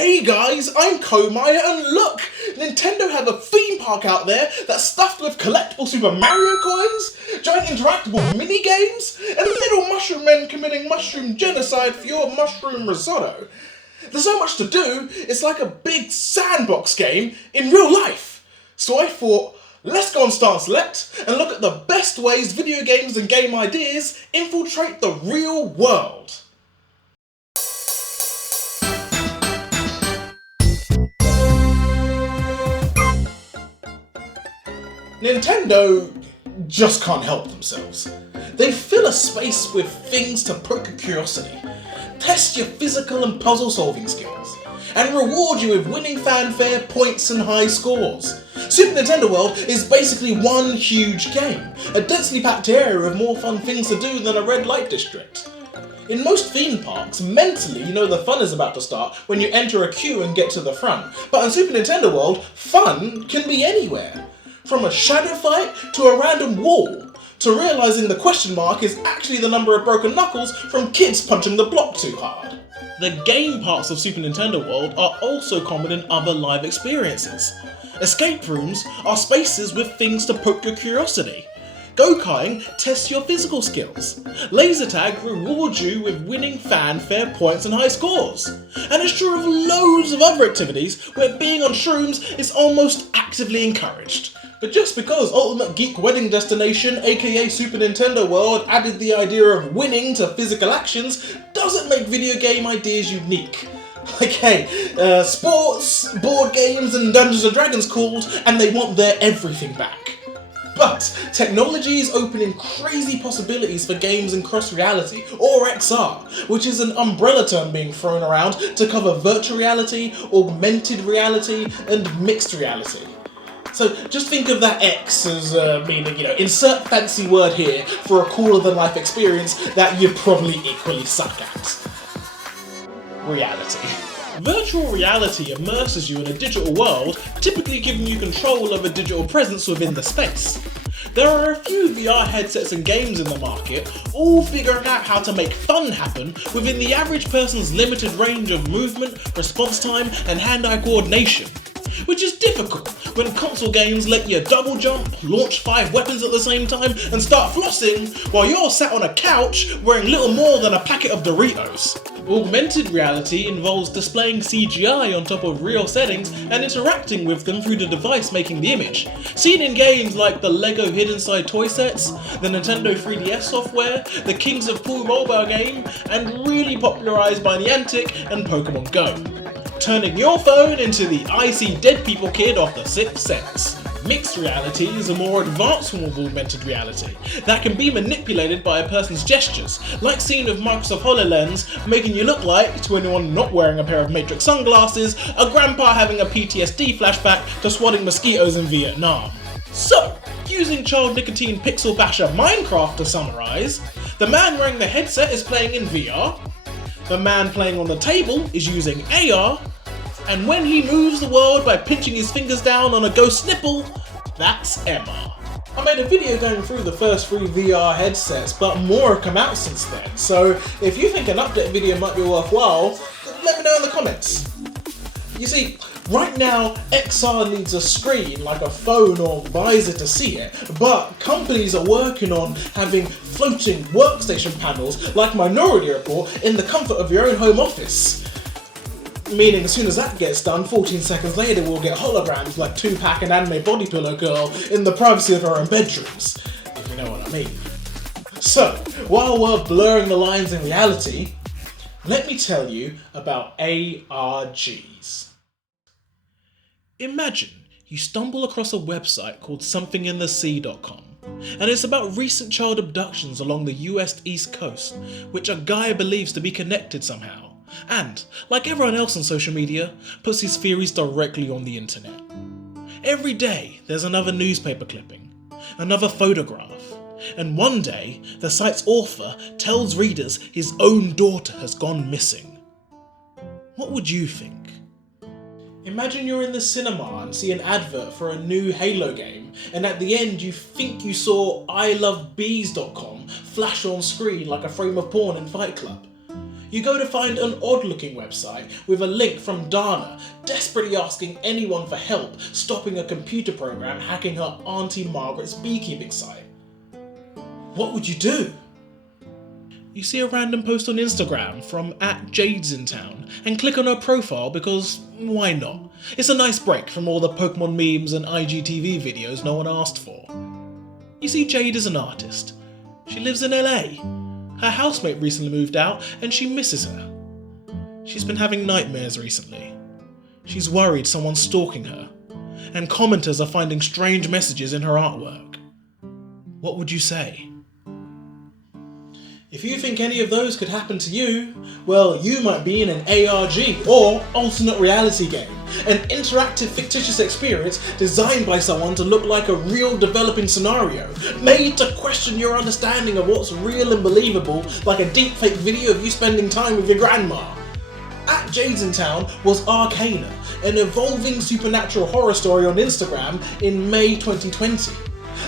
Hey guys, I'm Comire, and look! Nintendo have a theme park out there that's stuffed with collectible Super Mario coins, giant interactable mini-games, and little mushroom men committing mushroom genocide for your mushroom risotto. There's so much to do, it's like a big sandbox game in real life. So I thought, let's go on Start Select and look at the best ways video games and game ideas infiltrate the real world. Nintendo just can't help themselves. They fill a space with things to poke your curiosity, test your physical and puzzle solving skills, and reward you with winning fanfare, points and high scores. Super Nintendo World is basically one huge game, a densely packed area with more fun things to do than a red light district. In most theme parks, mentally you know the fun is about to start when you enter a queue and get to the front, but in Super Nintendo World, fun can be anywhere. From a shadow fight to a random wall, to realising the question mark is actually the number of broken knuckles from kids punching the block too hard. The game parts of Super Nintendo World are also common in other live experiences. Escape rooms are spaces with things to poke your curiosity. Go-karting tests your physical skills. Laser tag rewards you with winning fanfare, points and high scores. And it's true of loads of other activities where being on shrooms is almost actively encouraged. But just because Ultimate Geek Wedding Destination, aka Super Nintendo World, added the idea of winning to physical actions doesn't make video game ideas unique. Like hey, sports, board games and Dungeons & Dragons called, and they want their everything back. But technology is opening crazy possibilities for games in cross-reality, or XR, which is an umbrella term being thrown around to cover virtual reality, augmented reality, and mixed reality. So just think of that X as meaning, insert fancy word here for a cooler-than-life experience that you probably equally suck at. Reality. Virtual reality immerses you in a digital world, typically giving you control of a digital presence within the space. There are a few VR headsets and games in the market, all figuring out how to make fun happen within the average person's limited range of movement, response time, and hand-eye coordination. Which is difficult when console games let you double jump, launch 5 weapons at the same time, and start flossing while you're sat on a couch wearing little more than a packet of Doritos. Augmented reality involves displaying CGI on top of real settings and interacting with them through the device making the image. Seen in games like the LEGO Hidden Side toy sets, the Nintendo 3DS software, the Kings of Pool mobile game, and really popularised by Niantic and Pokemon Go. Turning your phone into the I See Dead People kid off The Sixth Sense. Mixed reality is a more advanced form of augmented reality that can be manipulated by a person's gestures, like seen with Microsoft HoloLens, making you look like, to anyone not wearing a pair of Matrix sunglasses, a grandpa having a PTSD flashback to swatting mosquitoes in Vietnam. So, using Child Nicotine Pixel Basher Minecraft to summarise, the man wearing the headset is playing in VR, the man playing on the table is using AR, and when he moves the world by pinching his fingers down on a ghost nipple, that's MR. I made a video going through the first 3 VR headsets, but more have come out since then, so if you think an update video might be worthwhile, let me know in the comments. You see, right now XR needs a screen like a phone or visor to see it, but companies are working on having floating workstation panels like Minority Report in the comfort of your own home office. Meaning as soon as that gets done, 14 seconds later we'll get holograms like Tupac and Anime Body Pillow Girl in the privacy of our own bedrooms, if you know what I mean. So, while we're blurring the lines in reality, let me tell you about ARGs. Imagine you stumble across a website called somethinginthesea.com, and it's about recent child abductions along the US East Coast, which a guy believes to be connected somehow. And, like everyone else on social media, puts his theories directly on the internet. Every day there's another newspaper clipping, another photograph, and one day the site's author tells readers his own daughter has gone missing. What would you think? Imagine you're in the cinema and see an advert for a new Halo game, and at the end you think you saw ilovebees.com flash on screen like a frame of porn in Fight Club. You go to find an odd-looking website with a link from Dana, desperately asking anyone for help stopping a computer program hacking her Auntie Margaret's beekeeping site. What would you do? You see a random post on Instagram from @JadesInTown and click on her profile because why not? It's a nice break from all the Pokemon memes and IGTV videos no one asked for. You see, Jade is an artist. She lives in LA. Her housemate recently moved out and she misses her. She's been having nightmares recently. She's worried someone's stalking her, and commenters are finding strange messages in her artwork. What would you say? If you think any of those could happen to you, well, you might be in an ARG, or alternate reality game, an interactive fictitious experience designed by someone to look like a real developing scenario, made to question your understanding of what's real and believable, like a deepfake video of you spending time with your grandma. @JadesInTown was Arcana, an evolving supernatural horror story on Instagram in May 2020.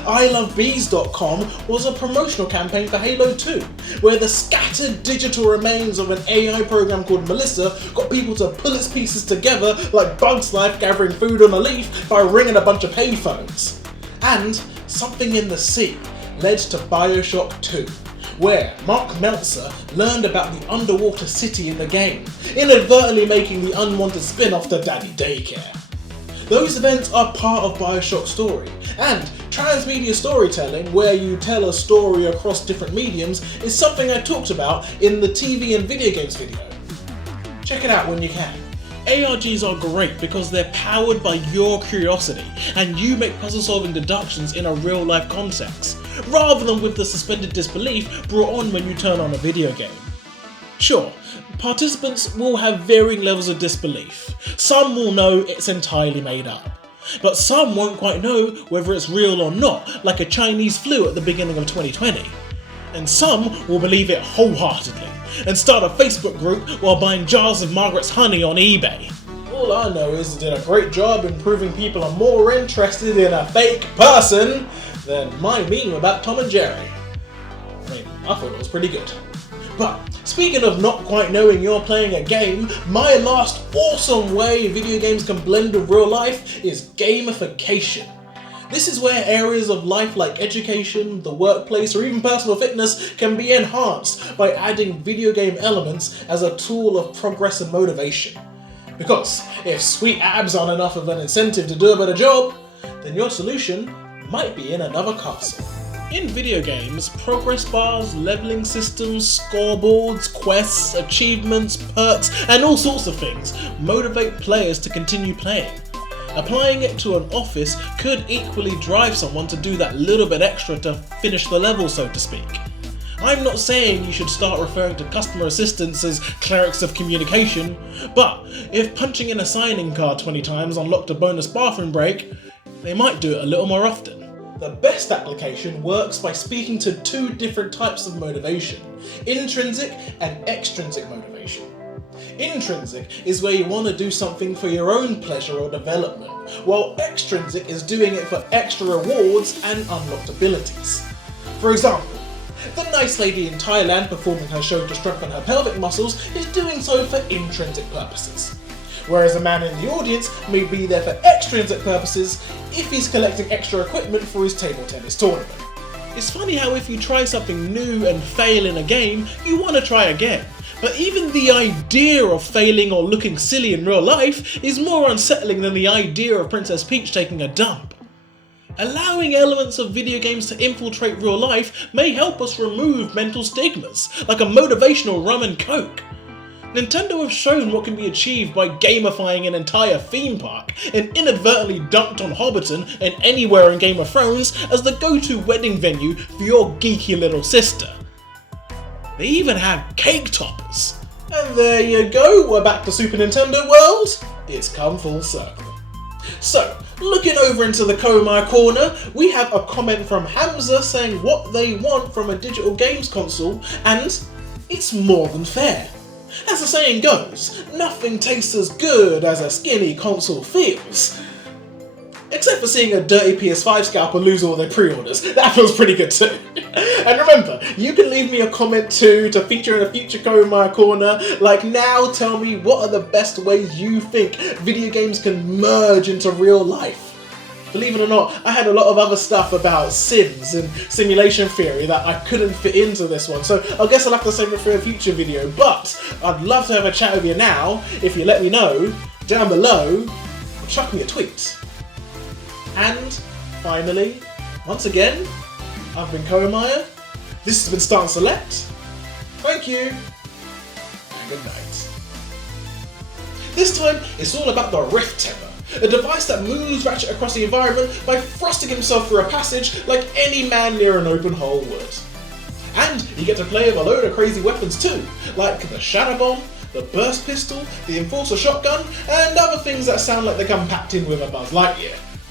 ilovebees.com was a promotional campaign for Halo 2, where the scattered digital remains of an AI program called Melissa got people to pull its pieces together like Bugs Life gathering food on a leaf by ringing a bunch of payphones. And Something in the Sea led to Bioshock 2, where Mark Meltzer learned about the underwater city in the game, inadvertently making the unwanted spin-off to Daddy Daycare. Those events are part of Bioshock's story, and transmedia storytelling, where you tell a story across different mediums, is something I talked about in the TV and video games video. Check it out when you can. ARGs are great because they're powered by your curiosity, and you make puzzle-solving deductions in a real-life context, rather than with the suspended disbelief brought on when you turn on a video game. Sure, participants will have varying levels of disbelief. Some will know it's entirely made up, but some won't quite know whether it's real or not, like a Chinese flu at the beginning of 2020. And some will believe it wholeheartedly and start a Facebook group while buying jars of Margaret's honey on eBay. All I know is it did a great job in proving people are more interested in a fake person than my meme about Tom and Jerry. I mean, I thought it was pretty good. But speaking of not quite knowing you're playing a game, my last awesome way video games can blend with real life is gamification. This is where areas of life like education, the workplace, or even personal fitness can be enhanced by adding video game elements as a tool of progress and motivation. Because if sweet abs aren't enough of an incentive to do a better job, then your solution might be in another castle. In video games, progress bars, leveling systems, scoreboards, quests, achievements, perks, and all sorts of things motivate players to continue playing. Applying it to an office could equally drive someone to do that little bit extra to finish the level, so to speak. I'm not saying you should start referring to customer assistants as clerics of communication, but if punching in a signing card 20 times unlocked a bonus bathroom break, they might do it a little more often. The best application works by speaking to two different types of motivation: intrinsic and extrinsic motivation. Intrinsic is where you want to do something for your own pleasure or development, while extrinsic is doing it for extra rewards and unlocked abilities. For example, the nice lady in Thailand performing her show to strengthen her pelvic muscles is doing so for intrinsic purposes, whereas a man in the audience may be there for extrinsic purposes if he's collecting extra equipment for his table tennis tournament. It's funny how if you try something new and fail in a game, you want to try again. But even the idea of failing or looking silly in real life is more unsettling than the idea of Princess Peach taking a dump. Allowing elements of video games to infiltrate real life may help us remove mental stigmas, like a motivational rum and coke. Nintendo have shown what can be achieved by gamifying an entire theme park and inadvertently dunked on Hobbiton and anywhere in Game of Thrones as the go-to wedding venue for your geeky little sister. They even have cake toppers. And there you go, we're back to Super Nintendo World. It's come full circle. So, looking over into the Comire corner, we have a comment from Hamza saying what they want from a digital games console, and it's more than fair. As the saying goes, nothing tastes as good as a skinny console feels. Except for seeing a dirty PS5 scalper lose all their pre-orders. That feels pretty good too. And remember, you can leave me a comment too to feature in a future Comire Corner. Like, now tell me, what are the best ways you think video games can merge into real life? Believe it or not, I had a lot of other stuff about Sims and simulation theory that I couldn't fit into this one, so I guess I'll have to save it for a future video, but I'd love to have a chat with you now if you let me know down below or chuck me a tweet. And finally, once again, I've been Comire, this has been Start and Select, thank you, and good night. This time, it's all about the Rift Tether, a device that moves Ratchet across the environment by thrusting himself through a passage like any man near an open hole would. And you get to play with a load of crazy weapons too, like the Shadow Bomb, the Burst Pistol, the Enforcer Shotgun, and other things that sound like they come packed in with a Buzz Lightyear.